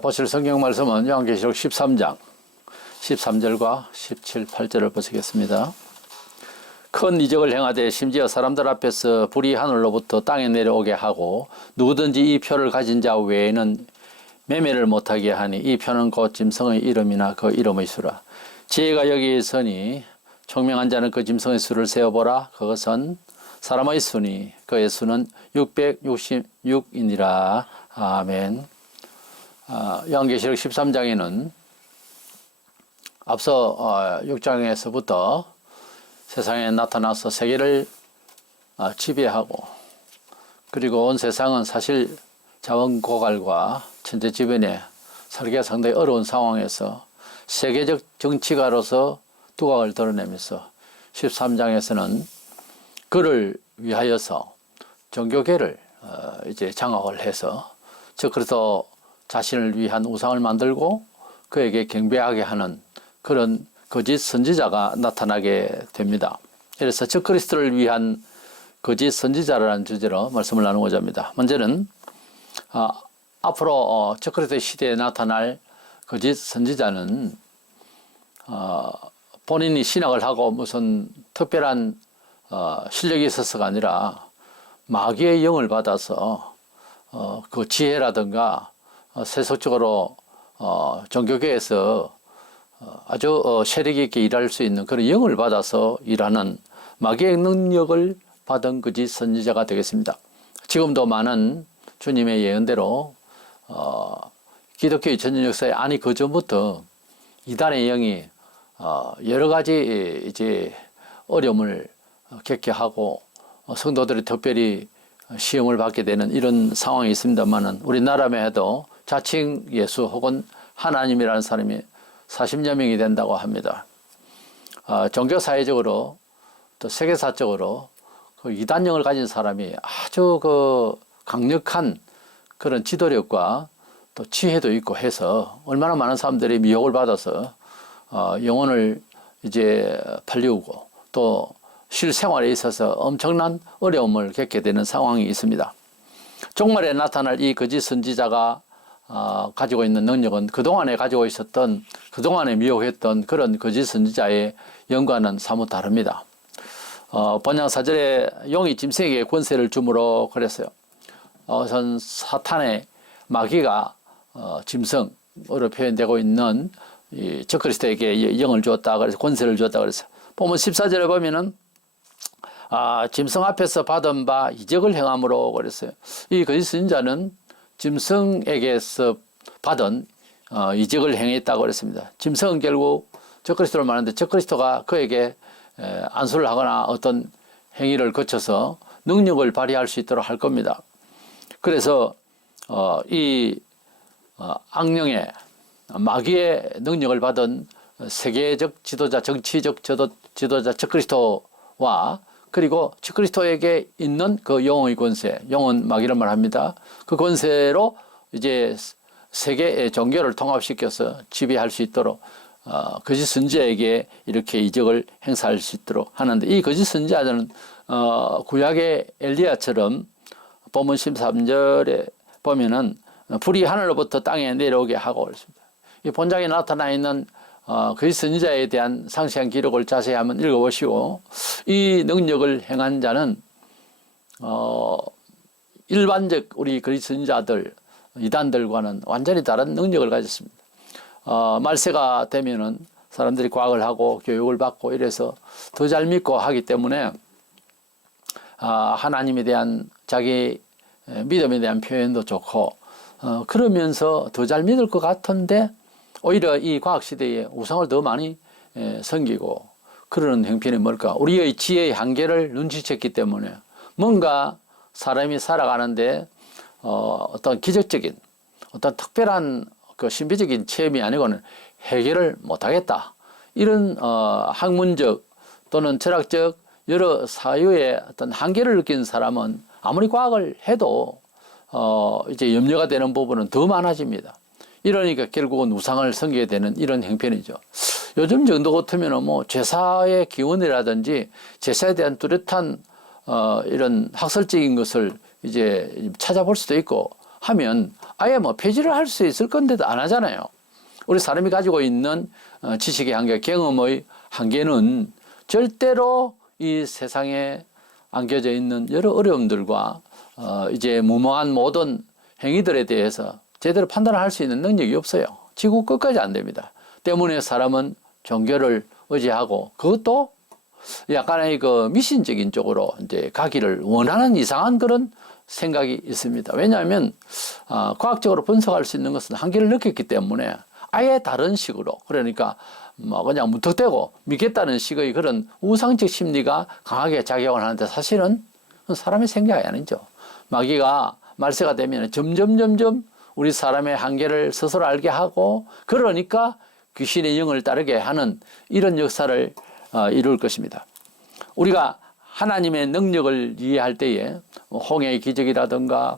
보실 성경 말씀은 요한계시록 13장 13절과 17, 8절을 보시겠습니다. 큰 이적을 행하되 심지어 사람들 앞에서 불이 하늘로부터 땅에 내려오게 하고 누구든지 이 표를 가진 자 외에는 매매를 못하게 하니 이 표는 곧 짐승의 이름이나 그 이름의 수라. 지혜가 여기 있으니 총명한 자는 그 짐승의 수를 세어보라. 그것은 사람의 수니 그의 수는 666이니라. 아멘. 요한계시록 13장에는 앞서 6장에서부터 세상에 나타나서 세계를 지배하고 그리고 온 세상은 사실 자원 고갈과 천재지변에 살기가 상당히 어려운 상황에서 세계적 정치가로서 두각을 드러내면서 13장에서는 그를 위하여서 종교계를 이제 장악을 해서 즉 그래서 자신을 위한 우상을 만들고 그에게 경배하게 하는 그런 거짓 선지자가 나타나게 됩니다. 그래서 적 그리스도를 위한 거짓 선지자라는 주제로 말씀을 나누고자 합니다. 먼저는 앞으로 적 그리스도 시대에 나타날 거짓 선지자는 본인이 신학을 하고 무슨 특별한 실력이 있어서가 아니라 마귀의 영을 받아서 그 지혜라든가 세속적으로 종교계에서 아주 세력 있게 일할 수 있는 그런 영을 받아서 일하는 마귀의 능력을 받은 거짓 선지자가 되겠습니다. 지금도 많은 주님의 예언대로 기독교의 전전 역사에 아니 그 전부터 이단의 영이 여러 가지 이제 어려움을 겪게 하고 성도들이 특별히 시험을 받게 되는 이런 상황이 있습니다만은 우리나라만 해도 자칭 예수 혹은 하나님이라는 사람이 40여 명이 된다고 합니다. 종교사회적으로 또 세계사적으로 그 이단령을 가진 사람이 아주 그 강력한 그런 지도력과 또 지혜도 있고 해서 얼마나 많은 사람들이 미혹을 받아서 영혼을 이제 팔리우고 또 실생활에 있어서 엄청난 어려움을 겪게 되는 상황이 있습니다. 종말에 나타날 이 거짓 선지자가 가지고 있는 능력은 그동안에 가지고 있었던 그동안에 미혹했던 그런 거짓 선지자의 영과는 사뭇 다릅니다. 번역 4절에 용이 짐승에게 권세를 주므로 그랬어요. 우선 사탄의 마귀가 짐승으로 표현되고 있는 이 적그리스도에게 영을 주었다 그래서 권세를 주었다 그래서 보면 14절에 보면은 짐승 앞에서 받은 바 이적을 행함으로 그랬어요. 이 거짓 선지자는 짐승에게서 받은 이적을 행했다고 그랬습니다. 짐승은 결국 적그리스도를 말하는데 적그리스도가 그에게 안수를 하거나 어떤 행위를 거쳐서 능력을 발휘할 수 있도록 할 겁니다. 그래서 이 악령의 마귀의 능력을 받은 세계적 지도자, 정치적 지도자 적그리스도와 그리고 적그리스도에게 있는 그 영의 권세, 영은 마귀를 말합니다. 그 권세로 이제 세계의 종교를 통합시켜서 지배할 수 있도록 거짓 선지자에게 이렇게 이적을 행사할 수 있도록 하는데 이 거짓 선지자는 구약의 엘리야처럼 본문 13절에 보면은 불이 하늘로부터 땅에 내려오게 하고 그렇습니다. 이 본장에 나타나 있는 거짓 선지자에 대한 상세한 기록을 자세히 한번 읽어보시고 이 능력을 행한 자는 일반적 우리 거짓 선지자들 이단들과는 완전히 다른 능력을 가졌습니다. 말세가 되면은 사람들이 과학을 하고 교육을 받고 이래서 더 잘 믿고 하기 때문에 하나님에 대한 자기 믿음에 대한 표현도 좋고 그러면서 더 잘 믿을 것 같은데 오히려 이 과학시대에 우상을 더 많이 섬기고 그러는 형편이 뭘까? 우리의 지혜의 한계를 눈치챘기 때문에 뭔가 사람이 살아가는데 어떤 기적적인 어떤 특별한 그 신비적인 체험이 아니고는 해결을 못하겠다. 이런 학문적 또는 철학적 여러 사유의 어떤 한계를 느낀 사람은 아무리 과학을 해도 이제 염려가 되는 부분은 더 많아집니다. 이러니까 결국은 우상을 섬기게 되는 이런 형편이죠. 요즘 정도 같으면 뭐 제사의 기원이라든지 제사에 대한 뚜렷한 이런 학설적인 것을 이제 찾아볼 수도 있고 하면 아예 뭐 폐지를 할 수 있을 건데도 안 하잖아요. 우리 사람이 가지고 있는 지식의 한계, 경험의 한계는 절대로 이 세상에 안겨져 있는 여러 어려움들과 이제 무모한 모든 행위들에 대해서 제대로 판단을 할 수 있는 능력이 없어요. 지구 끝까지 안 됩니다. 때문에 사람은 종교를 의지하고 그것도 약간의 그 미신적인 쪽으로 이제 가기를 원하는 이상한 그런 생각이 있습니다. 왜냐하면 과학적으로 분석할 수 있는 것은 한계를 느꼈기 때문에 아예 다른 식으로, 그러니까 뭐 그냥 무턱대고 믿겠다는 식의 그런 우상적 심리가 강하게 작용을 하는데 사실은 사람의 생각이 아니죠. 마귀가 말세가 되면 점점 우리 사람의 한계를 스스로 알게 하고, 그러니까 귀신의 영을 따르게 하는 이런 역사를 이룰 것입니다. 우리가 하나님의 능력을 이해할 때에 홍해의 기적이라든가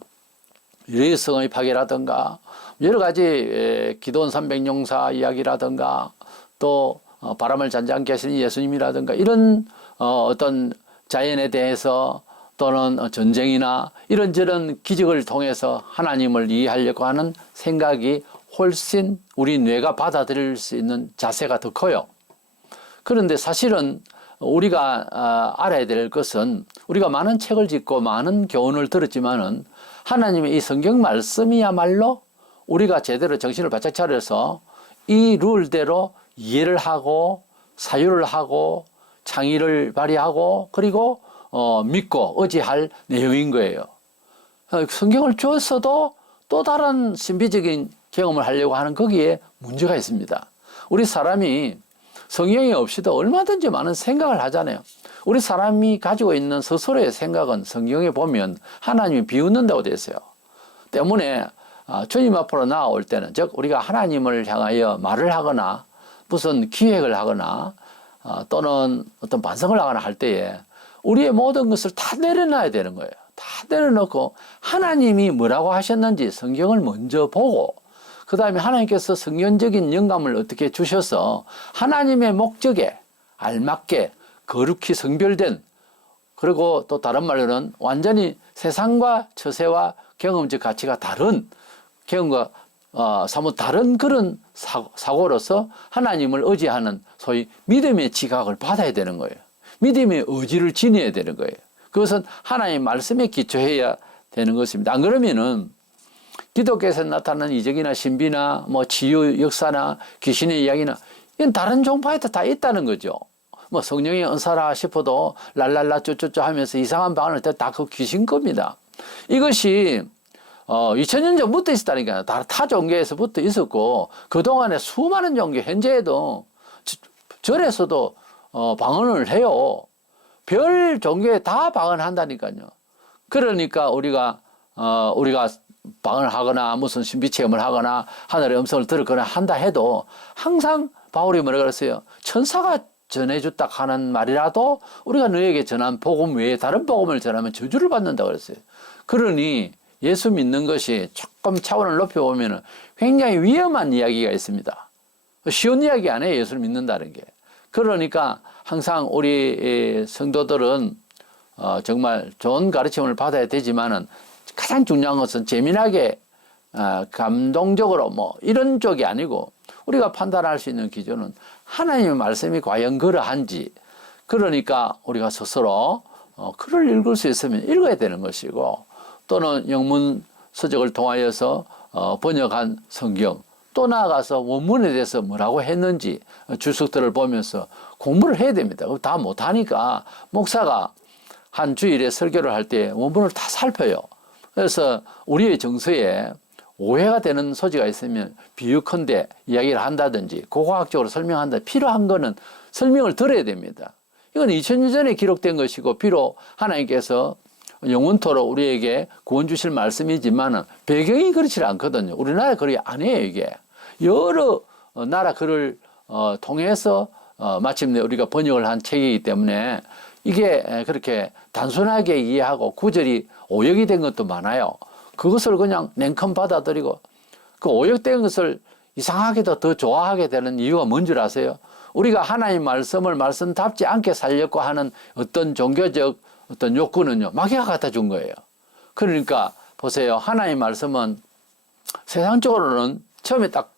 유리성의 파괴라든가 여러 가지 기도원 300용사 이야기라든가 또 바람을 잔잔케 하시는 예수님이라든가 이런 어떤 자연에 대해서 또는 전쟁이나 이런저런 기적을 통해서 하나님을 이해하려고 하는 생각이 훨씬 우리 뇌가 받아들일 수 있는 자세가 더 커요. 그런데 사실은 우리가 알아야 될 것은, 우리가 많은 책을 짓고 많은 교훈을 들었지만은 하나님의 이 성경 말씀이야말로 우리가 제대로 정신을 바짝 차려서 이 룰대로 이해를 하고 사유를 하고 창의를 발휘하고 그리고 믿고 의지할 내용인 거예요. 성경을 줬어도 또 다른 신비적인 경험을 하려고 하는 거기에 문제가 있습니다. 우리 사람이 성경이 없이도 얼마든지 많은 생각을 하잖아요. 우리 사람이 가지고 있는 스스로의 생각은 성경에 보면 하나님이 비웃는다고 되어 있어요. 때문에 주님 앞으로 나아올 때는, 즉 우리가 하나님을 향하여 말을 하거나 무슨 기획을 하거나 또는 어떤 반성을 하거나 할 때에 우리의 모든 것을 다 내려놔야 되는 거예요. 다 내려놓고 하나님이 뭐라고 하셨는지 성경을 먼저 보고, 그 다음에 하나님께서 성경적인 영감을 어떻게 주셔서 하나님의 목적에 알맞게 거룩히 성별된, 그리고 또 다른 말로는 완전히 세상과 처세와 경험적 가치가 다른, 경험과 사뭇 다른 그런 사고로서 하나님을 의지하는 소위 믿음의 지각을 받아야 되는 거예요. 믿음의 의지를 지녀야 되는 거예요. 그것은 하나님의 말씀에 기초해야 되는 것입니다. 안 그러면은 기독교에서 나타나는 이적이나 신비나 뭐 치유 역사나 귀신의 이야기나 이건 다른 종파에도 다 있다는 거죠. 뭐 성령의 은사라 싶어도 랄랄라 쪼쪼쪼 하면서 이상한 방언을 할 때 다 그 귀신 겁니다. 이것이 2000년 전부터 있었다니까요. 다 타 종교에서부터 있었고, 그동안에 수많은 종교, 현재에도 절에서도 방언을 해요. 별 종교에 다 방언한다니까요. 그러니까 우리가 방언을 하거나 무슨 신비 체험을 하거나 하늘의 음성을 들었거나 한다 해도 항상 바울이 뭐라 그랬어요? 천사가 전해줬다 하는 말이라도 우리가 너에게 전한 복음 외에 다른 복음을 전하면 저주를 받는다고 그랬어요. 그러니 예수 믿는 것이 조금 차원을 높여보면 굉장히 위험한 이야기가 있습니다. 쉬운 이야기 아니에요, 예수를 믿는다는 게. 그러니까 항상 우리 성도들은 정말 좋은 가르침을 받아야 되지만은 가장 중요한 것은 재미나게 감동적으로 뭐 이런 쪽이 아니고, 우리가 판단할 수 있는 기준은 하나님의 말씀이 과연 그러한지, 그러니까 우리가 스스로 글을 읽을 수 있으면 읽어야 되는 것이고, 또는 영문 서적을 통하여서 번역한 성경, 또 나아가서 원문에 대해서 뭐라고 했는지 주석들을 보면서 공부를 해야 됩니다. 다 못하니까 목사가 한 주일에 설교를 할 때 원문을 다 살펴요. 그래서 우리의 정서에 오해가 되는 소지가 있으면 비유컨대 이야기를 한다든지 고고학적으로 설명한다, 필요한 거는 설명을 들어야 됩니다. 이건 2000년 전에 기록된 것이고, 비록 하나님께서 영원토록 우리에게 구원 주실 말씀이지만 배경이 그렇지 않거든요. 우리나라 글이 아니에요. 이게 여러 나라 글을 통해서 마침내 우리가 번역을 한 책이기 때문에 이게 그렇게 단순하게 이해하고 구절이 오역이 된 것도 많아요. 그것을 그냥 냉큼 받아들이고, 그 오역된 것을 이상하게도 더 좋아하게 되는 이유가 뭔 줄 아세요? 우리가 하나님 말씀을 말씀답지 않게 살려고 하는 어떤 종교적 어떤 욕구는요, 마귀가 갖다 준 거예요. 그러니까 보세요. 하나님 말씀은 세상적으로는 처음에 딱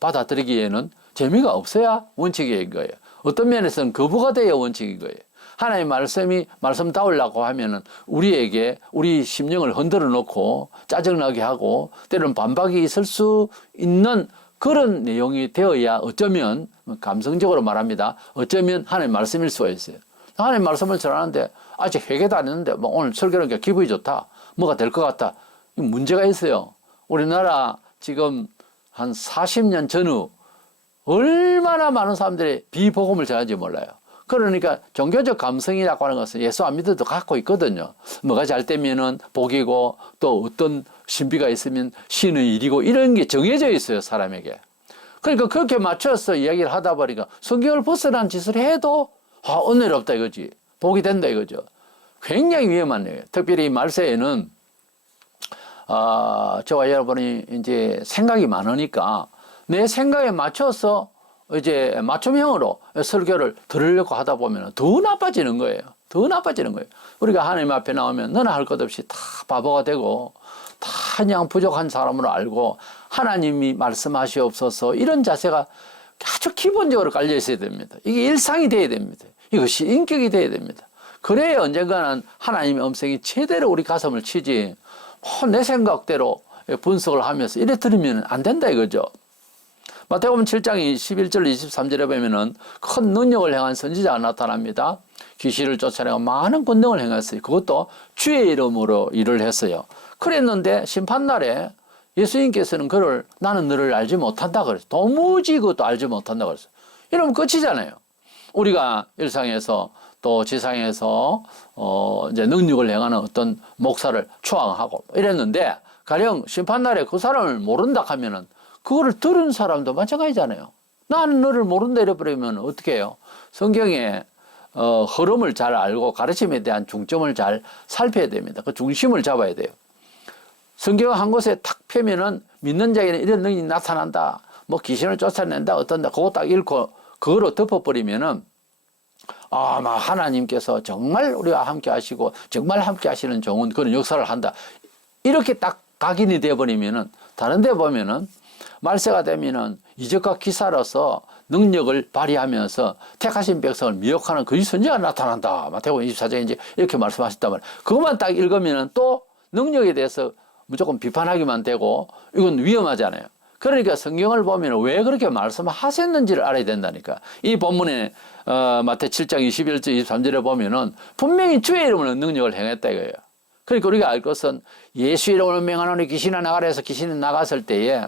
받아들이기에는 재미가 없어야 원칙인 거예요. 어떤 면에서는 거부가 돼야 원칙인 거예요. 하나님의 말씀다우려고 하면은 우리에게 우리 심령을 흔들어 놓고 짜증나게 하고 때로는 반박이 있을 수 있는 그런 내용이 되어야 어쩌면 감성적으로 말합니다. 어쩌면 하나님의 말씀일 수가 있어요. 하나님의 말씀을 전하는데 아직 회개도 안 했는데 뭐 오늘 설교하니까 기분이 좋다. 뭐가 될 것 같다. 문제가 있어요. 우리나라 지금 한 40년 전후 얼마나 많은 사람들이 비복음을 전하는지 몰라요. 그러니까 종교적 감성이라고 하는 것은 예수 안 믿어도 갖고 있거든요. 뭐가 잘 되면은 복이고 또 어떤 신비가 있으면 신의 일이고 이런 게 정해져 있어요, 사람에게. 그러니까 그렇게 맞춰서 이야기를 하다 보니까 성경을 벗어난 짓을 해도 은혜롭다 이거지. 복이 된다 이거죠. 굉장히 위험한 얘기예요. 특별히 말세에는 저와 여러분이 이제 생각이 많으니까 내 생각에 맞춰서 이제 맞춤형으로 설교를 들으려고 하다 보면 더 나빠지는 거예요. 더 나빠지는 거예요. 우리가 하나님 앞에 나오면 너나 할 것 없이 다 바보가 되고 다 그냥 부족한 사람으로 알고 하나님이 말씀하시옵소서 이런 자세가 아주 기본적으로 깔려 있어야 됩니다. 이게 일상이 돼야 됩니다. 이것이 인격이 돼야 됩니다. 그래야 언젠가는 하나님의 음성이 제대로 우리 가슴을 치지 내 생각대로 분석을 하면서 이래 들으면 안 된다 이거죠. 마태복음 7장 21절 23절에 보면은 큰 능력을 행한 선지자가 나타납니다. 귀신을 쫓아내고 많은 권능을 행했어요. 그것도 주의 이름으로 일을 했어요. 그랬는데 심판날에 예수님께서는 그를 나는 너를 알지 못한다 그랬어요. 도무지 그것도 알지 못한다 그랬어요. 이러면 끝이잖아요. 우리가 일상에서 또 지상에서 이제 능력을 행하는 어떤 목사를 추앙하고 이랬는데 가령 심판날에 그 사람을 모른다 하면은 그거를 들은 사람도 마찬가지잖아요. 나는 너를 모른다 이래버리면 어떻게 해요? 성경의 흐름을 잘 알고 가르침에 대한 중점을 잘 살펴야 됩니다. 그 중심을 잡아야 돼요. 성경 한 곳에 탁 펴면은 믿는 자에게는 이런 능력이 나타난다. 뭐 귀신을 쫓아낸다. 어떤다. 그거 딱 읽고 그거로 덮어버리면은 아마 하나님께서 정말 우리와 함께 하시고 정말 함께 하시는 좋은 그런 역사를 한다. 이렇게 딱 각인이 되어버리면은 다른 데 보면은 말세가 되면은 이적과 기사로서 능력을 발휘하면서 택하신 백성을 미혹하는 거짓 선지자가 나타난다. 마태복음 24장에 이제 이렇게 말씀하셨단 말이에요. 그것만 딱 읽으면은 또 능력에 대해서 무조건 비판하기만 되고 이건 위험하잖아요. 그러니까 성경을 보면 왜 그렇게 말씀하셨는지를 알아야 된다니까. 이 본문에 마태 7장 21절 23절에 보면은 분명히 주의 이름으로 능력을 행했다 이거예요. 그러니까 우리가 알 것은 예수 이름으로 명하노니 귀신아 나가라 해서 귀신이 나갔을 때에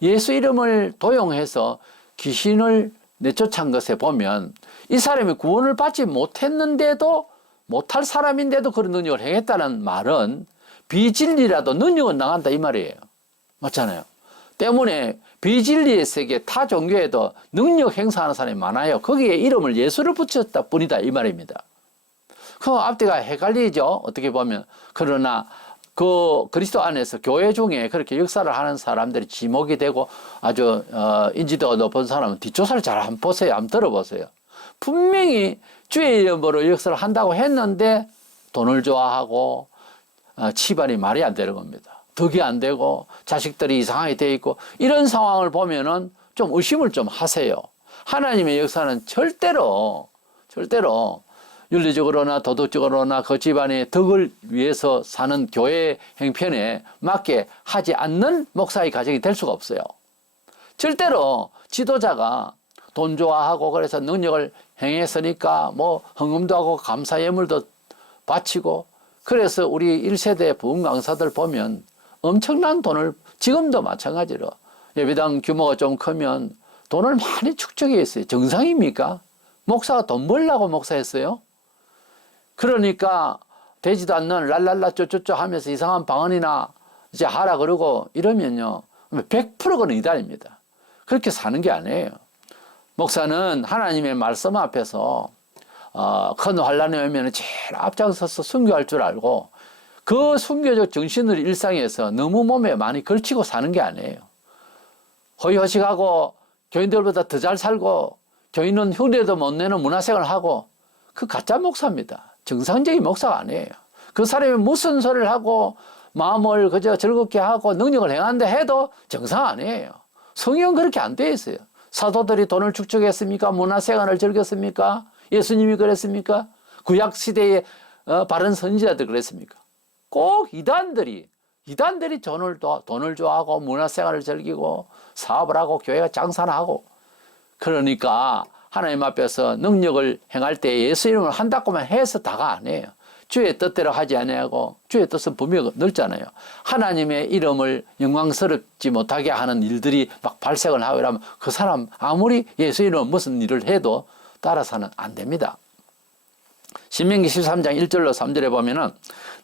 예수 이름을 도용해서 귀신을 내쫓은 것에 보면 이 사람이 구원을 받지 못했는데도 못할 사람인데도 그런 능력을 행했다는 말은 비진리라도 능력은 나간다 이 말이에요. 맞잖아요. 때문에 비진리의 세계 타 종교에도 능력 행사하는 사람이 많아요. 거기에 이름을 예수를 붙였다 뿐이다 이 말입니다. 그 앞뒤가 헷갈리죠. 어떻게 보면. 그러나 그 그리스도 안에서 교회 중에 그렇게 역사를 하는 사람들이 지목이 되고 아주 인지도가 높은 사람은 뒷조사를 잘 한번 보세요. 한번 들어보세요. 분명히 주의 이름으로 역사를 한다고 했는데 돈을 좋아하고 치발이 말이 안 되는 겁니다. 덕이 안 되고 자식들이 이상하게 돼 있고 이런 상황을 보면은 좀 의심을 좀 하세요. 하나님의 역사는 절대로 윤리적으로나 도덕적으로나 그 집안의 덕을 위해서 사는 교회 행편에 맞게 하지 않는 목사의 가정이 될 수가 없어요. 절대로 지도자가 돈 좋아하고 그래서 능력을 행했으니까 뭐 헌금도 하고 감사 예물도 바치고 그래서 우리 1세대 부흥 강사들 보면 엄청난 돈을 지금도 마찬가지로 예배당 규모가 좀 크면 돈을 많이 축적해 있어요. 정상입니까? 목사가 돈 벌려고 목사했어요? 그러니까 되지도 않는 랄랄라 쪼쪼쪼 하면서 이상한 방언이나 이제 하라 그러고 이러면요 100%는 이단입니다. 그렇게 사는 게 아니에요. 목사는 하나님의 말씀 앞에서 큰 환란이 오면 제일 앞장서서 순교할 줄 알고 그 순교적 정신을 일상에서 너무 몸에 많이 걸치고 사는 게 아니에요. 허위허식하고 교인들보다 더 잘 살고 교인은 흉내도 못 내는 문화생활을 하고 그 가짜 목사입니다. 정상적인 목사가 아니에요. 그 사람이 무슨 소리를 하고 마음을 그저 즐겁게 하고 능력을 행한다 해도 정상 아니에요. 성경은 그렇게 안 돼 있어요. 사도들이 돈을 축적했습니까? 문화생활을 즐겼습니까? 예수님이 그랬습니까? 구약 시대의 바른 선지자들 그랬습니까? 꼭 이단들이 돈을 좋아하고 문화생활을 즐기고 사업을 하고 교회가 장사를 하고, 그러니까 하나님 앞에서 능력을 행할 때 예수 이름을 한다고만 해서 다가 아니에요. 주의 뜻대로 하지 아니하고, 주의 뜻은 분명히 넓잖아요. 하나님의 이름을 영광스럽지 못하게 하는 일들이 막 발생을 하고 이러면 그 사람 아무리 예수 이름 무슨 일을 해도 따라서는 안 됩니다. 신명기 13장 1절로 3절에 보면은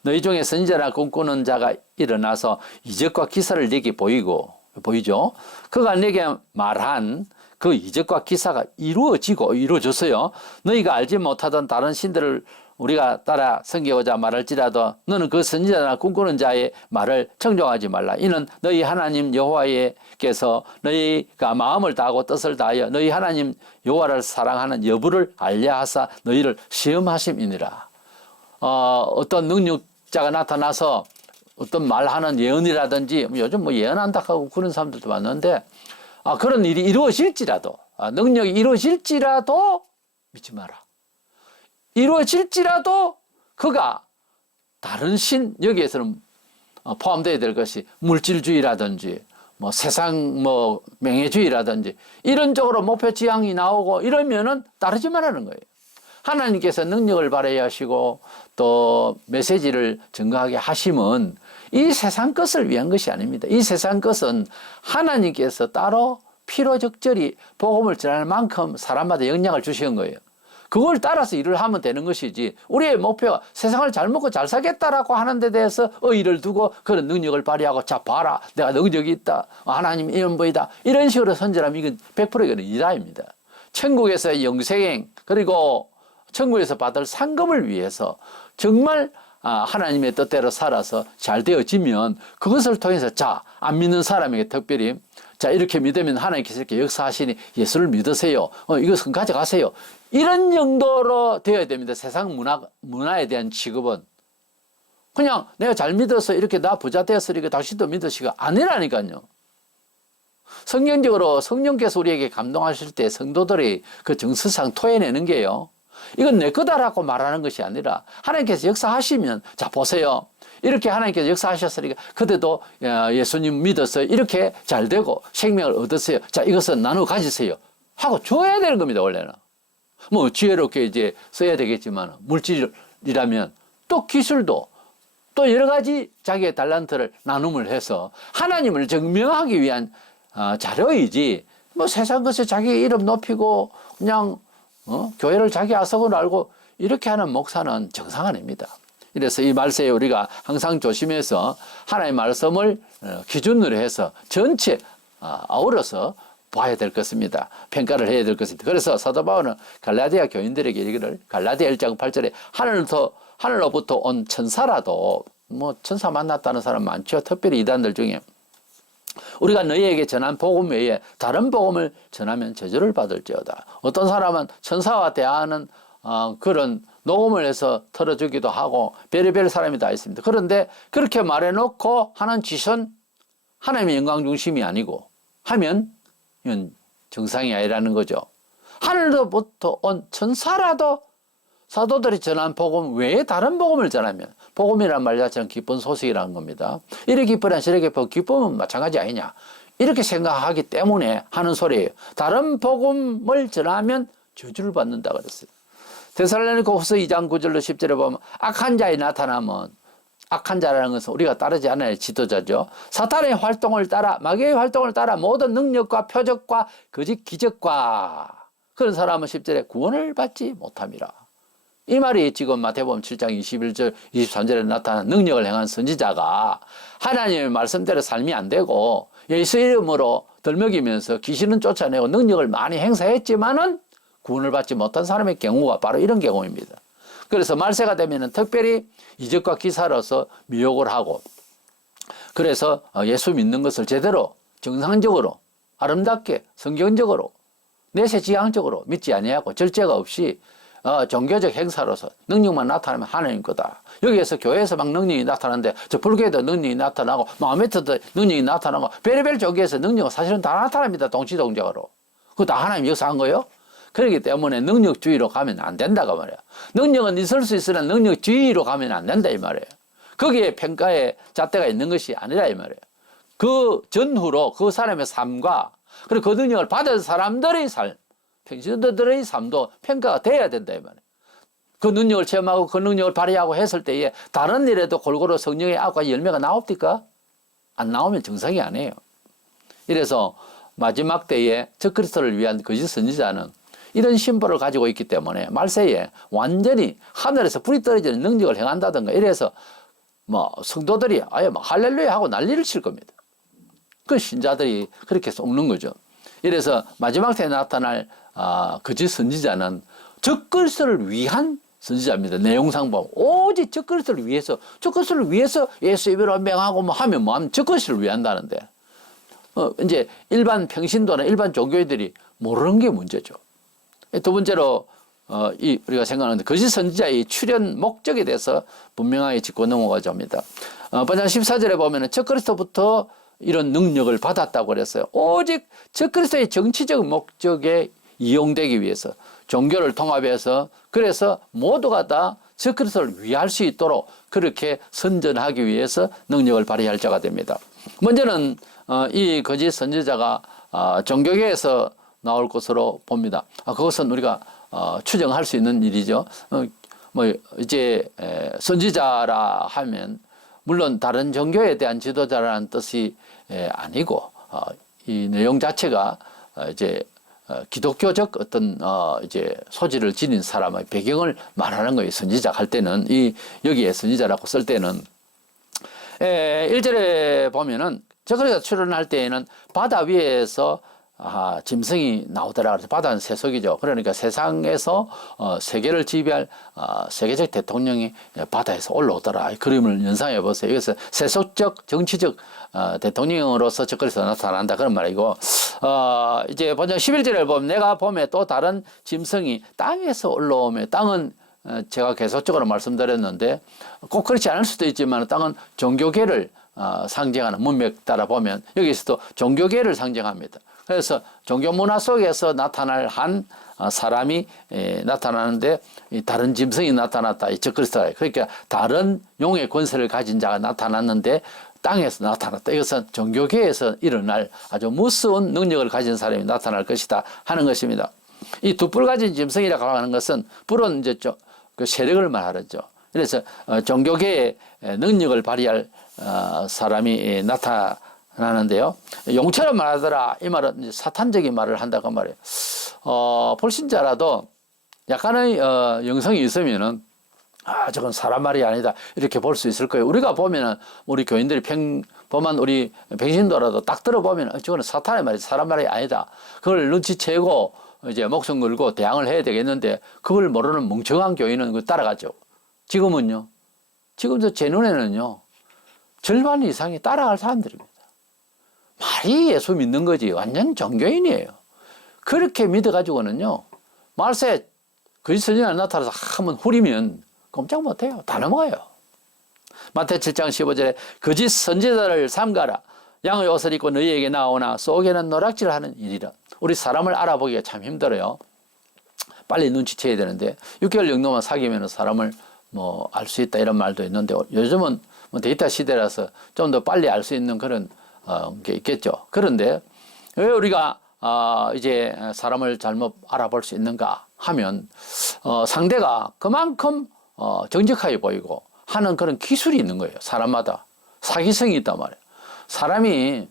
너희 중에 선지자나 꿈꾸는 자가 일어나서 이적과 기사를 내게 보이죠. 그가 내게 말한 그 이적과 기사가 이루어졌어요. 너희가 알지 못하던 다른 신들을 우리가 따라 섬기고자 말할지라도 너는 그 선지자나 꿈꾸는 자의 말을 청종하지 말라. 이는 너희 하나님 여호와께서 너희가 마음을 다하고 뜻을 다하여 너희 하나님 여호와를 사랑하는 여부를 알려 하사 너희를 시험하심이니라. 어떤 능력자가 나타나서 어떤 말하는 예언이라든지, 요즘 뭐 예언한다 하고 그런 사람들도 많은데, 그런 일이 이루어질지라도, 능력이 이루어질지라도 믿지 마라. 이루어질지라도 그가 다른 신, 여기에서는 포함되어야 될 것이 물질주의라든지 뭐 세상 뭐 명예주의라든지 이런 쪽으로 목표 지향이 나오고 이러면은 따르지 말라는 거예요. 하나님께서 능력을 발휘 하시고 또 메시지를 증거하게 하심은 이 세상 것을 위한 것이 아닙니다. 이 세상 것은 하나님께서 따로 필요적절히 복음을 전할 만큼 사람마다 영향을 주시는 거예요. 그걸 따라서 일을 하면 되는 것이지, 우리의 목표가 세상을 잘 먹고 잘 살겠다라고 하는 데 대해서 의의를 두고 그런 능력을 발휘하고, 자 봐라 내가 능력이 있다, 하나님 이런 분이다, 이런 식으로 선전하면 이건 100% 이건 이다입니다. 천국에서의 영생행, 그리고 천국에서 받을 상급을 위해서 정말 하나님의 뜻대로 살아서 잘 되어지면 그것을 통해서, 자, 안 믿는 사람에게 특별히, 자, 이렇게 믿으면 하나님께서 이렇게 역사하시니 예수를 믿으세요. 이것은 가져가세요. 이런 정도로 되어야 됩니다. 세상 문화에 대한 취급은. 그냥 내가 잘 믿어서 이렇게 나 부자 되었으니까 당신도 믿으시고 아니라니까요. 성경적으로 성령께서 우리에게 감동하실 때 성도들이 그 정서상 토해내는 게요, 이건 내 거다라고 말하는 것이 아니라 하나님께서 역사하시면, 자 보세요, 이렇게 하나님께서 역사하셨으니까 그때도 예수님 믿어서 이렇게 잘 되고 생명을 얻으세요. 자, 이것은 나누어 가지세요 하고 줘야 되는 겁니다. 원래는 뭐 지혜롭게 이제 써야 되겠지만, 물질이라면 또 기술도 또 여러 가지 자기의 달란트를 나눔을 해서 하나님을 증명하기 위한 자료이지, 뭐 세상 것에 자기 이름 높이고 그냥 교회를 자기 아석으로 알고 이렇게 하는 목사는 정상 아닙니다. 이래서 이 말세에 우리가 항상 조심해서 하나님의 말씀을 기준으로 해서 전체 아우러서 봐야 될 것입니다. 평가를 해야 될 것입니다. 그래서 사도 바울은 갈라디아 교인들에게 이르기를, 갈라디아 1장 8절에 하늘로부터 온 천사라도, 뭐 천사 만났다는 사람 많죠. 특별히 이단들 중에 우리가 너희에게 전한 복음 외에 다른 복음을 전하면 저주를 받을지어다. 어떤 사람은 천사와 대화하는 그런 녹음을 해서 틀어주기도 하고 별의별 사람이 다 있습니다. 그런데 그렇게 말해놓고 하는 짓은 하나님의 영광 중심이 아니고 하면 이건 정상이 아니라는 거죠. 하늘로부터 온 천사라도 사도들이 전한 복음 외에 다른 복음을 전하면, 복음이란 말 자체는 기쁜 소식이라는 겁니다. 이래 기쁘냐 저래 기쁘고, 기쁨은 마찬가지 아니냐, 이렇게 생각하기 때문에 하는 소리예요. 다른 복음을 전하면 저주를 받는다 그랬어요. 데살로니가후서 2장 9절로 10절에 보면 악한 자에 나타나면, 악한 자라는 것은 우리가 따르지 않아야 지도자죠. 사탄의 활동을 따라, 마귀의 활동을 따라 모든 능력과 표적과 거짓 기적과 그런 사람은 10절에 구원을 받지 못함이라. 이 말이 지금 마태복음 7장 21절 23절에 나타난 능력을 행한 선지자가 하나님의 말씀대로 삶이 안 되고 예수 이름으로 덜먹이면서 귀신은 쫓아내고 능력을 많이 행사했지만은 구원을 받지 못한 사람의 경우가 바로 이런 경우입니다. 그래서 말세가 되면은 특별히 이적과 기사로서 미혹을 하고, 그래서 예수 믿는 것을 제대로 정상적으로 아름답게 성경적으로 내세지향적으로 믿지 아니하고 절제가 없이 종교적 행사로서 능력만 나타나면 하나님 거다. 여기에서 교회에서 막 능력이 나타나는데 저 불교에도 능력이 나타나고 마음에도 능력이 나타나고 별의별 종교에서 능력은 사실은 다 나타납니다. 동시동적으로. 그거 다 하나님 역사한 거예요. 그렇기 때문에 능력주의로 가면 안 된다고 말이야. 능력은 있을 수 있으나 능력주의로 가면 안 된다 이 말이에요. 거기에 평가의 잣대가 있는 것이 아니라 이 말이에요. 그 전후로 그 사람의 삶과 그리고 그 능력을 받은 사람들의 삶, 평신도들의 삶도 평가가 돼야 된다 이 말이에요. 그 능력을 체험하고 그 능력을 발휘하고 했을 때에 다른 일에도 골고루 성령의 악과 열매가 나옵니까? 안 나오면 정상이 아니에요. 이래서 마지막 때에 적그리스도를 위한 거짓 선지자는 이런 심보를 가지고 있기 때문에 말세에 완전히 하늘에서 불이 떨어지는 능력을 행한다든가 이래서 뭐 성도들이 아예 막 할렐루야 하고 난리를 칠 겁니다. 그 신자들이 그렇게 속는 거죠. 이래서 마지막 때에 나타날 거짓 선지자는 적그리스도를 위한 선지자입니다. 내용상 보면 오직 적그리스도를 위해서 예수 예배를 맹하고 뭐 하면 뭐하면 적그리스도를 위한다는데 이제 일반 평신도나 일반 종교인들이 모르는 게 문제죠. 두 번째로 우리가 생각하는 거짓 선지자의 출현 목적에 대해서 분명하게 짚고 넘어가자 합니다. 본장 14절에 보면은 적그리스도부터 이런 능력을 받았다고 그랬어요. 오직 적그리스도의 정치적 목적에 이용되기 위해서 종교를 통합해서 그래서 모두가 다 적그리스도를 위할 수 있도록 그렇게 선전하기 위해서 능력을 발휘할 자가 됩니다. 먼저는 이 거짓 선지자가 종교계에서 나올 것으로 봅니다. 그것은 우리가 추정할 수 있는 일이죠. 뭐 이제 선지자라 하면 물론 다른 종교에 대한 지도자라는 뜻이 아니고 이 내용 자체가 이제 기독교적 어떤 이제 소질을 지닌 사람의 배경을 말하는 거예요. 선지자 할 때는 여기에 선지자라고 쓸 때는 1절에 보면은 적그리스도가 출현할 때에는 바다 위에서 짐승이 나오더라. 그래서 바다는 세속이죠. 그러니까 세상에서 세계를 지배할 세계적 대통령이 바다에서 올라오더라. 이 그림을 연상해 보세요. 여기서 세속적 정치적 대통령으로서 적그리스도가 나타난다 그런 말이고 이제 본장 11절을 보면 내가 봄에 또 다른 짐승이 땅에서 올라오며 땅은 제가 계속적으로 말씀드렸는데 꼭 그렇지 않을 수도 있지만 땅은 종교계를 상징하는 문맥 따라 보면 여기서도 종교계를 상징합니다. 그래서 종교 문화 속에서 나타날 한 사람이 나타나는데 다른 짐승이 나타났다. 이 적그리스도가 그러니까 다른 용의 권세를 가진 자가 나타났는데 땅에서 나타났다. 이것은 종교계에서 일어날 아주 무서운 능력을 가진 사람이 나타날 것이다 하는 것입니다. 이 두 뿔 가진 짐승이라고 하는 것은 뿔은 이제 그 세력을 말하죠. 그래서 종교계의 능력을 발휘할 사람이 나타나는데요. 용처럼 말하더라. 이 말은 이제 사탄적인 말을 한다고 말해요. 불신자라도 약간의 영성이 있으면은 저건 사람 말이 아니다 이렇게 볼 수 있을 거예요. 우리가 보면은 우리 교인들이 평범한 우리 평신도라도 딱 들어보면 저거는 사탄의 말이 사람 말이 아니다. 그걸 눈치채고 이제 목숨 걸고 대항을 해야 되겠는데 그걸 모르는 멍청한 교인은 그 따라가죠. 지금은요. 지금도 제 눈에는요. 절반 이상이 따라갈 사람들입니다. 말이 예수 믿는 거지 완전 종교인이에요. 그렇게 믿어가지고는요. 말세 거짓 선지자가 나타나서 한번 후리면 꼼짝 못해요. 다 넘어가요. 마태 7장 15절에 거짓 선지자를 삼가라. 양의 옷을 입고 너희에게 나오나 속에는 노략질하는 일이라. 우리 사람을 알아보기가 참 힘들어요. 빨리 눈치채야 되는데 6개월 정도만 사귀면 사람을 뭐 알 수 있다 이런 말도 있는데 요즘은 뭐 데이터 시대라서 좀 더 빨리 알 수 있는 그런 게 있겠죠. 그런데 왜 우리가 이제 사람을 잘못 알아볼 수 있는가 하면 상대가 그만큼 정직하게 보이고 하는 그런 기술이 있는 거예요. 사람마다 사기성이 있단 말이에요. 사람이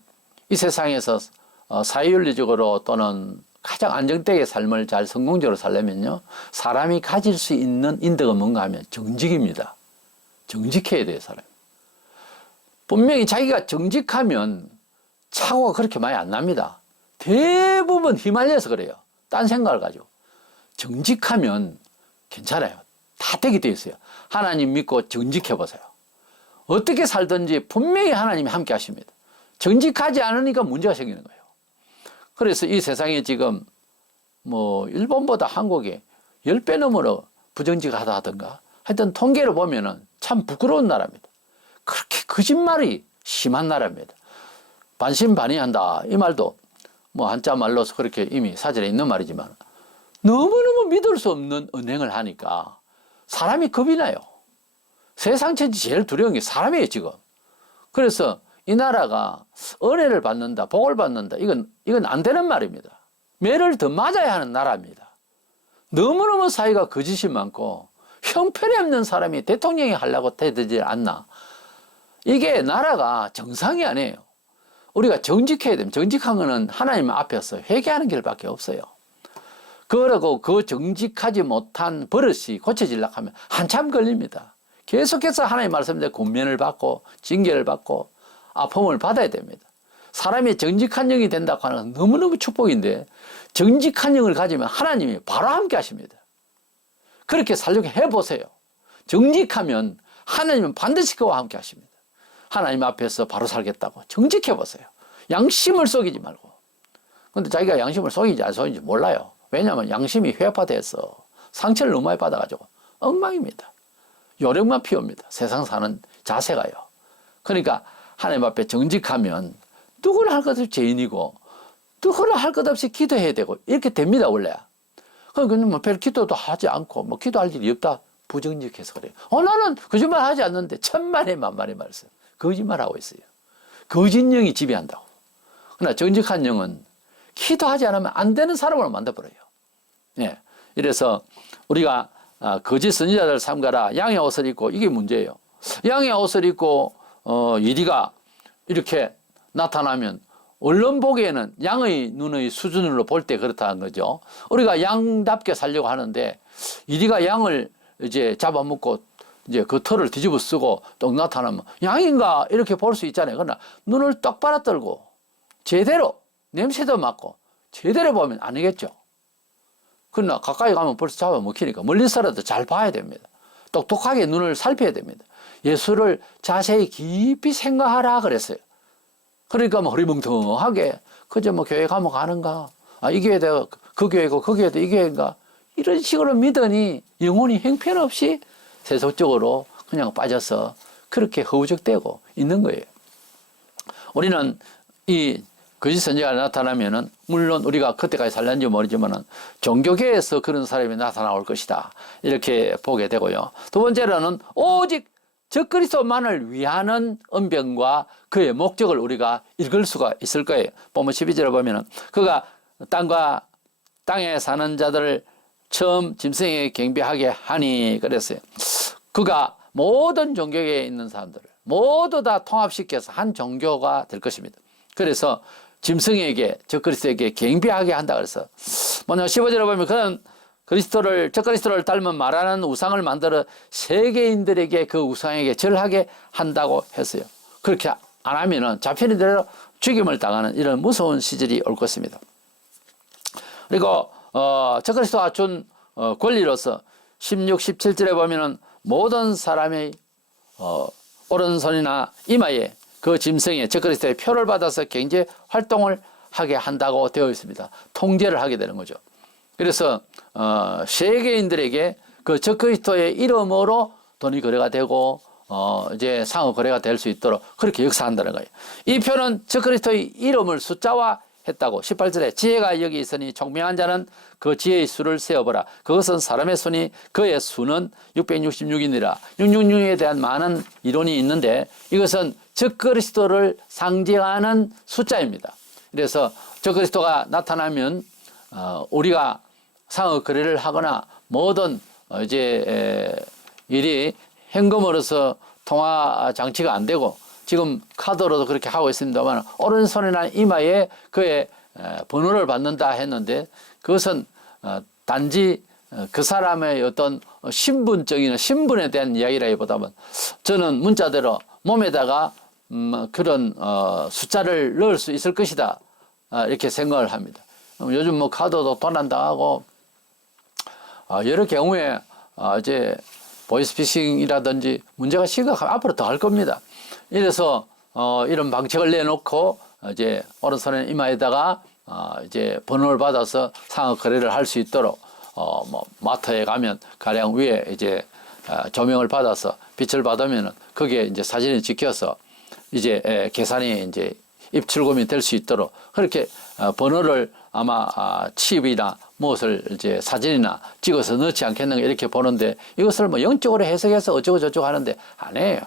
이 세상에서 사회윤리적으로 또는 가장 안정되게 삶을 잘 성공적으로 살려면요. 사람이 가질 수 있는 인덕은 뭔가 하면 정직입니다. 정직해야 돼요, 사람이. 분명히 자기가 정직하면 사고가 그렇게 많이 안 납니다. 대부분 휘말려서 그래요. 딴 생각을 가지고. 정직하면 괜찮아요. 다 되게 돼 있어요. 하나님 믿고 정직해 보세요. 어떻게 살든지 분명히 하나님이 함께 하십니다. 정직하지 않으니까 문제가 생기는 거예요. 그래서 이 세상에 지금 뭐 일본보다 한국에 10배 넘어로 부정직하다 하던가. 하여튼 통계를 보면은 참 부끄러운 나라입니다. 그렇게 거짓말이 심한 나라입니다. 반신반의한다. 이 말도 뭐 한자 말로서 그렇게 이미 사전에 있는 말이지만 너무너무 믿을 수 없는 언행을 하니까 사람이 겁이 나요. 세상 천지 제일 두려운 게 사람이에요, 지금. 그래서 이 나라가 은혜를 받는다, 복을 받는다, 이건 안 되는 말입니다. 매를 더 맞아야 하는 나라입니다. 너무너무 사회가 거짓이 많고 형편이 없는 사람이 대통령이 하려고 되지 않나. 이게 나라가 정상이 아니에요. 우리가 정직해야 됩니다. 정직한 거는 하나님 앞에서 회개하는 길밖에 없어요. 그러고 그 정직하지 못한 버릇이 고쳐지려고 하면 한참 걸립니다. 계속해서 하나님 말씀대로 권면을 받고 징계를 받고 아픔을 받아야 됩니다. 사람이 정직한 영이 된다고 하는 건 너무너무 축복인데 정직한 영을 가지면 하나님이 바로 함께 하십니다. 그렇게 살려고 해보세요. 정직하면 하나님은 반드시 그와 함께 하십니다. 하나님 앞에서 바로 살겠다고 정직해보세요. 양심을 속이지 말고. 근데 자기가 양심을 속이지 안 속이지 몰라요. 왜냐하면 양심이 회파돼서 상처를 너무 많이 받아가지고 엉망입니다. 요령만 피웁니다. 세상 사는 자세가요. 그러니까 하나님 앞에 정직하면 누구나 할 것 없이 죄인이고 누구나 할 것 없이 기도해야 되고 이렇게 됩니다, 원래. 그러니까 뭐 별 기도도 하지 않고 뭐 기도할 일이 없다. 부정직해서 그래요. 나는 거짓말 하지 않는데 천만에 만만의 말씀. 거짓말하고 있어요. 거짓령이 지배한다고. 그러나 정직한 영은 기도하지 않으면 안 되는 사람으로 만들어버려요. 예. 이래서 우리가 거짓 선지자들 삼가라. 양의 옷을 입고 이게 문제예요. 양의 옷을 입고 이리가 이렇게 나타나면 언론 보기에는 양의 눈의 수준으로 볼 때 그렇다는 거죠. 우리가 양답게 살려고 하는데 이리가 양을 이제 잡아먹고 이제 그 털을 뒤집어 쓰고 똥 나타나면 양인가 이렇게 볼 수 있잖아요. 그러나 눈을 똑바로 떨고 제대로 냄새도 맡고 제대로 보면 아니겠죠. 그러나 가까이 가면 벌써 잡아먹히니까 멀리서라도 잘 봐야 됩니다. 똑똑하게 눈을 살펴야 됩니다. 예수를 자세히 깊이 생각하라 그랬어요. 그러니까 뭐 허리멍텅하게 그저 뭐 교회 가면 가는가, 이 교회도 그 교회고 그 교회도 이 교회인가 이런 식으로 믿으니 영혼이 형편없이 세속적으로 그냥 빠져서 그렇게 허우적대고 있는 거예요. 우리는 이 거짓 선지자가 나타나면은 물론 우리가 그때까지 살렸는지 모르지만은 종교계에서 그런 사람이 나타나올 것이다 이렇게 보게 되고요. 두 번째로는 오직 적그리스도만을 위하는 언병과 그의 목적을 우리가 읽을 수가 있을 거예요. 보면 12절에 보면은 그가 땅과 땅에 사는 자들을 처음 짐승에게 경배하게 하니 그랬어요. 그가 모든 종교계에 있는 사람들을 모두 다 통합시켜서 한 종교가 될 것입니다. 그래서 짐승에게 적그리스도에게 경배하게 한다 그래서 뭐냐 15절에 보면 그는 적그리스도를 닮은 말하는 우상을 만들어 세계인들에게 그 우상에게 절하게 한다고 했어요. 그렇게 안 하면은 잡히는 대로 죽임을 당하는 이런 무서운 시절이 올 것입니다. 그리고 적그리스도가 준 권리로서 16, 17절에 보면은 모든 사람의 오른손이나 이마에 그 짐승의 적그리스도의 표를 받아서 경제 활동을 하게 한다고 되어 있습니다. 통제를 하게 되는 거죠. 그래서 세계인들에게 그 적그리스도의 이름으로 돈이 거래가 되고 이제 상호 거래가 될 수 있도록 그렇게 역사한다는 거예요. 이 표는 적그리스도의 이름을 숫자화 했다고 18절에 지혜가 여기 있으니 총명한 자는 그 지혜의 수를 세어보라. 그것은 사람의 손이 그의 수는 666이니라. 666에 대한 많은 이론이 있는데 이것은 적그리스도를 상징하는 숫자입니다. 그래서 적그리스도가 나타나면 우리가 상호 거래를 하거나 모든 이제 일이 현금으로서 통화 장치가 안 되고 지금 카드로도 그렇게 하고 있습니다만 오른손이나 이마에 그의 번호를 받는다 했는데 그것은 단지 그 사람의 어떤 신분적인 신분에 대한 이야기라기보다는 저는 문자대로 몸에다가 그런 숫자를 넣을 수 있을 것이다 이렇게 생각을 합니다. 요즘 뭐 카드도 도난당하고 여러 경우에 이제 보이스피싱이라든지 문제가 심각하면 앞으로 더 할 겁니다. 이래서 이런 방책을 내놓고 이제 오른손에 이마에다가 이제 번호를 받아서 상호 거래를 할 수 있도록 뭐 마트에 가면 가령 위에 이제 조명을 받아서 빛을 받으면은 거기에 이제 사진이 찍혀서 이제 계산이 이제 입출금이 될 수 있도록 그렇게 번호를 아마 칩이나 무엇을 이제 사진이나 찍어서 넣지 않겠는가 이렇게 보는데 이것을 뭐 영적으로 해석해서 어쩌고 저쩌고 하는데 아니에요.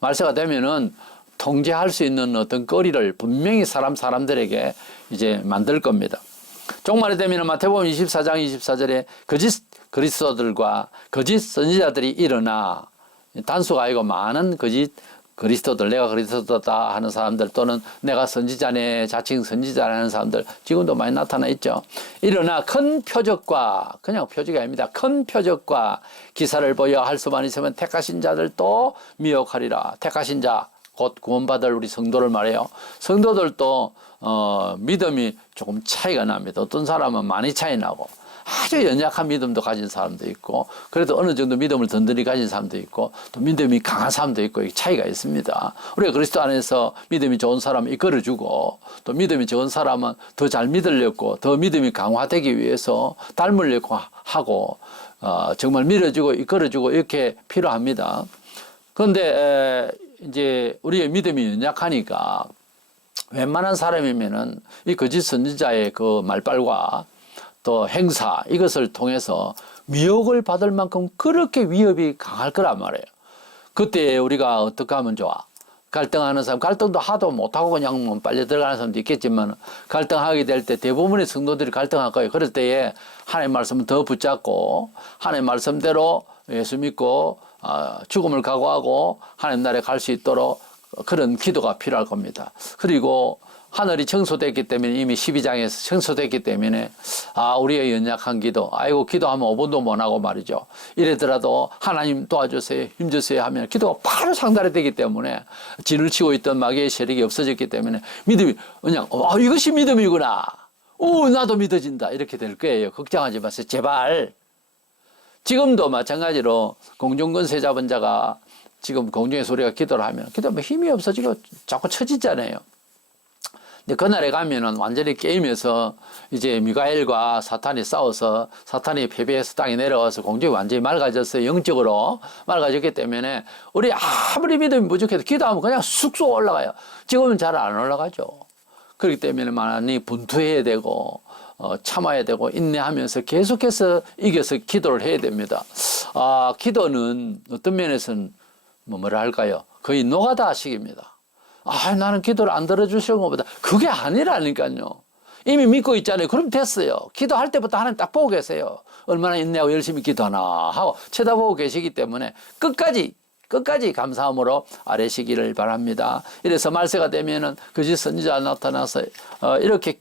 말세가 되면은 통제할 수 있는 어떤 거리를 분명히 사람들에게 이제 만들 겁니다. 종말이 되면 마태복음 24장 24절에 거짓 그리스도들과 거짓 선지자들이 일어나 단수가 아니고 많은 거짓 그리스도들, 내가 그리스도다 하는 사람들 또는 내가 선지자네, 자칭 선지자라는 사람들 지금도 많이 나타나 있죠. 일어나 큰 표적과, 그냥 표적이 아닙니다. 큰 표적과 기사를 보여 할 수만 있으면 택하신 자들도 미혹하리라. 택하신 자, 곧 구원받을 우리 성도를 말해요. 성도들도 믿음이 조금 차이가 납니다. 어떤 사람은 많이 차이 나고 아주 연약한 믿음도 가진 사람도 있고 그래도 어느 정도 믿음을 든든히 가진 사람도 있고 또 믿음이 강한 사람도 있고 차이가 있습니다. 우리가 그리스도 안에서 믿음이 좋은 사람은 이끌어주고 또 믿음이 적은 사람은 더 잘 믿으려고 더 믿음이 강화되기 위해서 닮으려고 하고 정말 밀어주고 이끌어주고 이렇게 필요합니다. 그런데 이제 우리의 믿음이 연약하니까 웬만한 사람이면은 이 거짓 선지자의 그 말빨과 또 행사 이것을 통해서 미혹을 받을 만큼 그렇게 위협이 강할 거란 말이에요. 그때 우리가 어떻게 하면 좋아? 갈등하는 사람, 갈등도 하도 못하고 그냥 뭐 빨리 들어가는 사람도 있겠지만 갈등하게 될 때 대부분의 성도들이 갈등할 거예요. 그럴 때에 하나님의 말씀을 더 붙잡고 하나님의 말씀대로 예수 믿고 죽음을 각오하고 하나님 나라에 갈 수 있도록 그런 기도가 필요할 겁니다. 그리고 하늘이 청소됐기 때문에 이미 12장에서 청소됐기 때문에 우리의 연약한 기도 아이고 기도하면 5분도 못하고 말이죠. 이래더라도 하나님 도와주세요 힘주세요 하면 기도가 바로 상달이 되기 때문에 진을 치고 있던 마귀의 세력이 없어졌기 때문에 믿음이 그냥 이것이 믿음이구나. 나도 믿어진다 이렇게 될 거예요. 걱정하지 마세요. 제발. 지금도 마찬가지로 공중권세 잡은 자가 지금 공중의 소리가 기도를 하면 기도하면 힘이 없어지고 자꾸 처지잖아요. 근데 그날에 가면은 완전히 게임에서 이제 미가엘과 사탄이 싸워서 사탄이 패배해서 땅에 내려와서 공중이 완전히 맑아졌어요. 영적으로 맑아졌기 때문에 우리 아무리 믿음이 부족해도 기도하면 그냥 쑥쑥 올라가요. 지금은 잘 안 올라가죠. 그렇기 때문에 많이 분투해야 되고 참아야 되고 인내하면서 계속해서 이겨서 기도를 해야 됩니다. 기도는 어떤 면에서는 뭐라 할까요? 거의 노가다식입니다. 나는 기도를 안 들어주시는 것보다 그게 아니라니까요. 이미 믿고 있잖아요. 그럼 됐어요. 기도할 때부터 하나님 딱 보고 계세요. 얼마나 인내하고 열심히 기도하나 하고 쳐다보고 계시기 때문에 끝까지 감사함으로 아뢰시기를 바랍니다. 이래서 말세가 되면은 거짓 선지자 나타나서 이렇게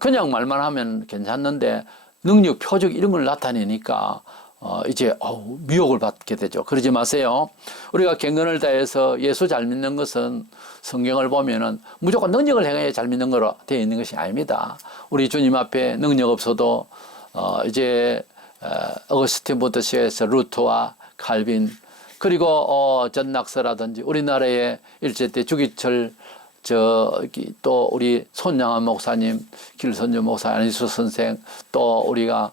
그냥 말만 하면 괜찮는데 능력, 표적 이런 걸 나타내니까 이제 미혹을 받게 되죠. 그러지 마세요. 우리가 경건을 다해서 예수 잘 믿는 것은 성경을 보면은 무조건 능력을 행해야 잘 믿는 거로 되어 있는 것이 아닙니다. 우리 주님 앞에 능력 없어도 이제 어거스틴부터 시작해서 루터와 칼빈 그리고 전낙서라든지 우리나라의 일제 때 주기철 또 우리 손양한 목사님, 길선주 목사, 안희수 선생 또 우리가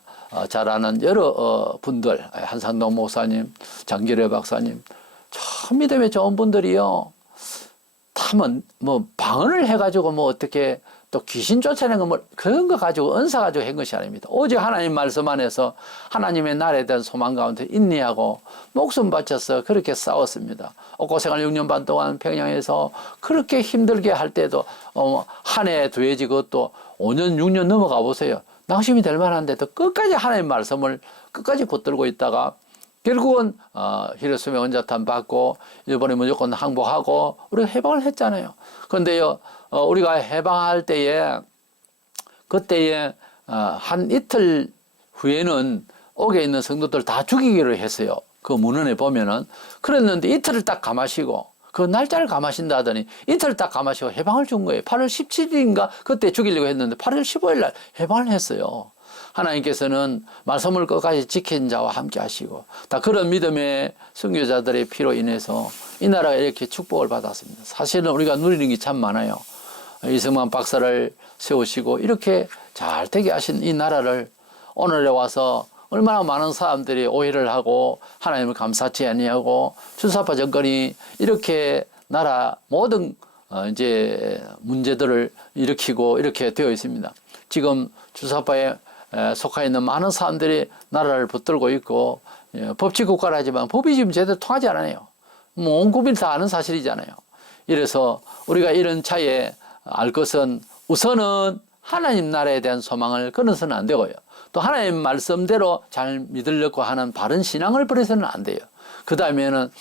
잘 아는 여러 분들, 한상동 목사님, 장기래 박사님, 참 믿음에 좋은 분들이요. 다만 뭐 방언을 해가지고 뭐 어떻게 또 귀신 쫓아내는 거 뭐 그런 거 가지고 은사 가지고 한 것이 아닙니다. 오직 하나님 말씀 안에서 하나님의 나라에 대한 소망 가운데 인내하고 목숨 바쳐서 그렇게 싸웠습니다. 고생을 6년 반 동안 평양에서 그렇게 힘들게 할 때도 한 해 두 해지 그것도 5년 6년 넘어가 보세요. 낭심이 될 만한데도 끝까지 하나님 말씀을 끝까지 붙들고 있다가 결국은 히로시마 원자탄 받고 일본에 무조건 항복하고 우리가 해방을 했잖아요. 그런데요 우리가 해방할 때에 그때에 한 이틀 후에는 옥에 있는 성도들 다 죽이기로 했어요. 그 문헌에 보면은 그랬는데 이틀을 딱 감하시고 그 날짜를 감하신다 하더니 이틀을 딱 감하시고 해방을 준 거예요. 8월 17일인가 그때 죽이려고 했는데 8월 15일 날 해방을 했어요. 하나님께서는 말씀을 끝까지 지킨 자와 함께 하시고 다 그런 믿음의 선교자들의 피로 인해서 이 나라가 이렇게 축복을 받았습니다. 사실은 우리가 누리는 게 참 많아요. 이승만 박사를 세우시고 이렇게 잘 되게 하신 이 나라를 오늘에 와서 얼마나 많은 사람들이 오해를 하고 하나님을 감사치 아니하고 주사파 정권이 이렇게 나라 모든 이제 문제들을 일으키고 이렇게 되어 있습니다. 지금 주사파에 속해 있는 많은 사람들이 나라를 붙들고 있고 법치 국가를 하지만 법이 지금 제대로 통하지 않아요. 뭐 온 국민이 다 아는 사실이잖아요. 이래서 우리가 이런 차에 알 것은 우선은 하나님 나라에 대한 소망을 끊어서는 안 되고요. 또 하나님 말씀대로 잘 믿으려고 하는 바른 신앙을 버려서는 안 돼요. 그 다음에는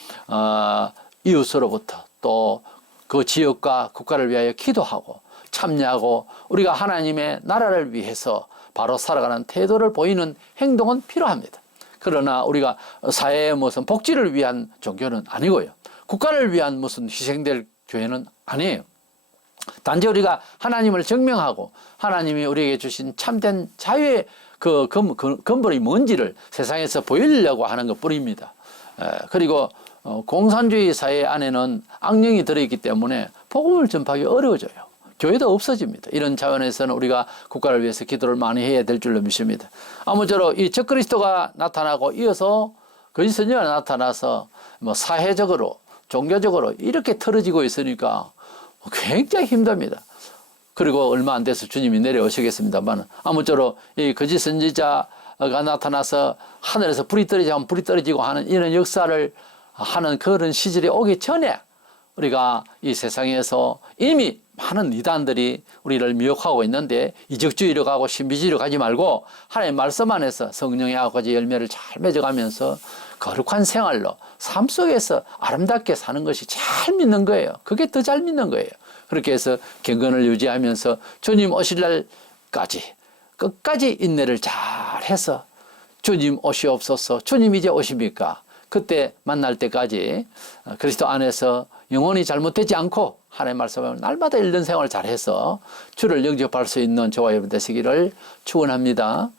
이웃으로부터 또 그 지역과 국가를 위하여 기도하고 참여하고 우리가 하나님의 나라를 위해서 바로 살아가는 태도를 보이는 행동은 필요합니다. 그러나 우리가 사회의 무슨 복지를 위한 종교는 아니고요. 국가를 위한 무슨 희생될 교회는 아니에요. 단지 우리가 하나님을 증명하고 하나님이 우리에게 주신 참된 자유의 그 근본이 뭔지를 세상에서 보이려고 하는 것 뿐입니다. 그리고 공산주의 사회 안에는 악령이 들어있기 때문에 복음을 전파하기 어려워져요. 교회도 없어집니다. 이런 차원에서는 우리가 국가를 위해서 기도를 많이 해야 될 줄로 믿습니다. 아무쪼록 이 적그리스도가 나타나고 이어서 거짓 선지자가 나타나서 뭐 사회적으로 종교적으로 이렇게 틀어지고 있으니까 굉장히 힘듭니다. 그리고 얼마 안 돼서 주님이 내려오시겠습니다만 아무쪼록 이 거짓 선지자가 나타나서 하늘에서 불이 떨어지면 불이 떨어지고 하는 이런 역사를 하는 그런 시절이 오기 전에 우리가 이 세상에서 이미 많은 이단들이 우리를 미혹하고 있는데 이적주의로 가고 신비주의로 가지 말고 하나님의 말씀 안에서 성령의 아홉 가지 열매를 잘 맺어가면서 거룩한 생활로 삶 속에서 아름답게 사는 것이 잘 믿는 거예요. 그게 더 잘 믿는 거예요. 그렇게 해서 경건을 유지하면서 주님 오실 날까지 끝까지 인내를 잘 해서 주님 오시옵소서. 주님 이제 오십니까? 그때 만날 때까지 그리스도 안에서 영혼이 잘못되지 않고 하나님의 말씀을 날마다 읽는 생활을 잘해서 주를 영접할 수 있는 저와 여러분 되시기를 축원합니다.